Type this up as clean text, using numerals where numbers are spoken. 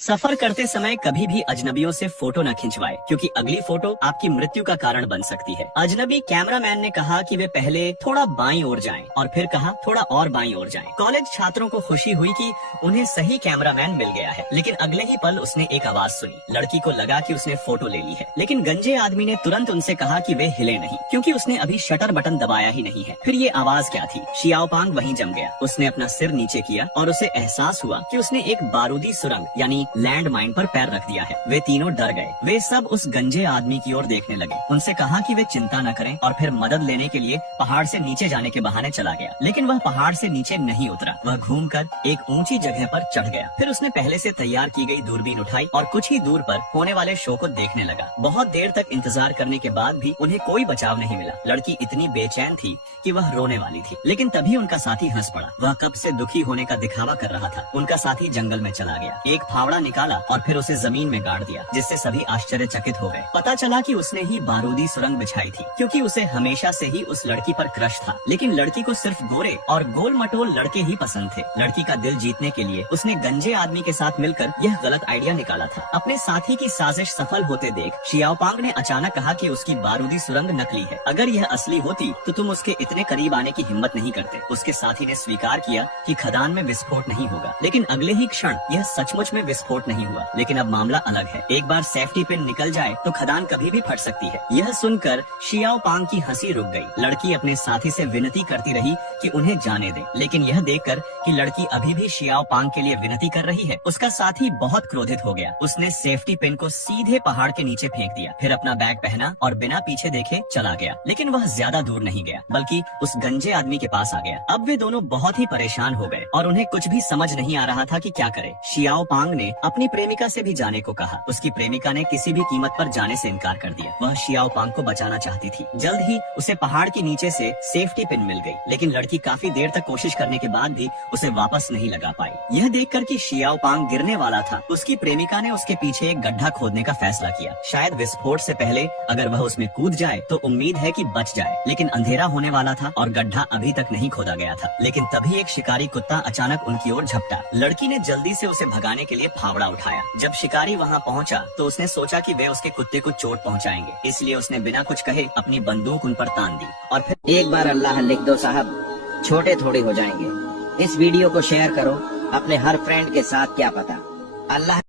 सफर करते समय कभी भी अजनबियों से फोटो न खिंचवाए, क्योंकि अगली फोटो आपकी मृत्यु का कारण बन सकती है। अजनबी कैमरामैन ने कहा कि वे पहले थोड़ा बाईं ओर जाएं और फिर कहा थोड़ा और बाईं ओर जाएं। कॉलेज छात्रों को खुशी हुई कि उन्हें सही कैमरामैन मिल गया है, लेकिन अगले ही पल उसने एक आवाज सुनी। लड़की को लगा कि उसने फोटो ले ली है, लेकिन गंजे आदमी ने तुरंत उनसे कहा कि वे हिले नहीं, क्योंकि उसने अभी शटर बटन दबाया ही नहीं है। फिर ये आवाज क्या थी? शियाओपांग वहीं जम गया। उसने अपना सिर नीचे किया और उसे एहसास हुआ कि उसने एक बारूदी सुरंग यानी लैंड माइन पर पैर रख दिया है। वे तीनों डर गए। वे सब उस गंजे आदमी की ओर देखने लगे। उनसे कहा कि वे चिंता न करें और फिर मदद लेने के लिए पहाड़ से नीचे जाने के बहाने चला गया। लेकिन वह पहाड़ से नीचे नहीं उतरा। वह घूमकर एक ऊंची जगह पर चढ़ गया। फिर उसने पहले से तैयार की गई दूरबीन उठाई और कुछ ही दूर पर होने वाले शो को देखने लगा। बहुत देर तक इंतजार करने के बाद भी उन्हें कोई बचाव नहीं मिला। लड़की इतनी बेचैन थी कि वह रोने वाली थी, लेकिन तभी उनका साथी हंस पड़ा। वह कब से दुखी होने का दिखावा कर रहा था। उनका साथी जंगल में चला गया, एक फावड़ा निकाला और फिर उसे जमीन में गाड़ दिया, जिससे सभी आश्चर्यचकित हो गए। पता चला कि उसने ही बारूदी सुरंग बिछाई थी, क्योंकि उसे हमेशा से ही उस लड़की पर क्रश था। लेकिन लड़की को सिर्फ गोरे और गोल मटोल लड़के ही पसंद थे। लड़की का दिल जीतने के लिए उसने गंजे आदमी के साथ मिलकर यह गलत आइडिया निकाला था। अपने साथी की साजिश सफल होते देख शियाओपांग ने अचानक कहा कि उसकी बारूदी सुरंग नकली है। अगर यह असली होती तो तुम उसके इतने करीब आने की हिम्मत नहीं करते। उसके साथी ने स्वीकार किया कि खदान में विस्फोट नहीं होगा, लेकिन अगले ही क्षण यह सचमुच में विस्फोट नहीं हुआ। लेकिन अब मामला अलग है। एक बार सेफ्टी पिन निकल जाए तो खदान कभी भी फट सकती है। यह सुनकर शियाओपांग की हंसी रुक गई। लड़की अपने साथी से विनती करती रही कि उन्हें जाने दे, लेकिन यह देखकर कि लड़की अभी भी शियाओपांग के लिए विनती कर रही है, उसका साथी बहुत क्रोधित हो गया। उसने सेफ्टी पिन को सीधे पहाड़ के नीचे फेंक दिया, फिर अपना बैग पहना और बिना पीछे देखे चला गया। लेकिन वह ज्यादा दूर नहीं गया, बल्कि उस गंजे आदमी के पास आ गया। अब वे दोनों बहुत ही परेशान हो गए और उन्हें कुछ भी समझ नहीं आ रहा था कि क्या करे। शियाओपांग ने अपनी प्रेमिका से भी जाने को कहा। उसकी प्रेमिका ने किसी भी कीमत पर जाने से इनकार कर दिया। वह शियाओपांग को बचाना चाहती थी। जल्द ही उसे पहाड़ के नीचे से सेफ्टी पिन मिल गई, लेकिन लड़की काफी देर तक कोशिश करने के बाद भी उसे वापस नहीं लगा पाई। यह देखकर कि शियाओपांग गिरने वाला था, उसकी प्रेमिका ने उसके पीछे एक गड्ढा खोदने का फैसला किया। शायद विस्फोट से पहले अगर वह उसमें कूद जाए तो उम्मीद है कि बच जाए। लेकिन अंधेरा होने वाला था और गड्ढा अभी तक नहीं खोदा गया था। लेकिन तभी एक शिकारी कुत्ता अचानक उनकी ओर झपटा। लड़की ने जल्दी से उसे भगाने के लिए फावड़ा उठाया। जब शिकारी वहाँ पहुँचा तो उसने सोचा कि वे उसके कुत्ते को चोट पहुँचाएंगे, इसलिए उसने बिना कुछ कहे अपनी बंदूक उन पर तान दी और फिर एक बार अल्लाह लिख दो साहब, छोटे थोड़े हो जाएंगे। इस वीडियो को शेयर करो अपने हर फ्रेंड के साथ, क्या पता अल्लाह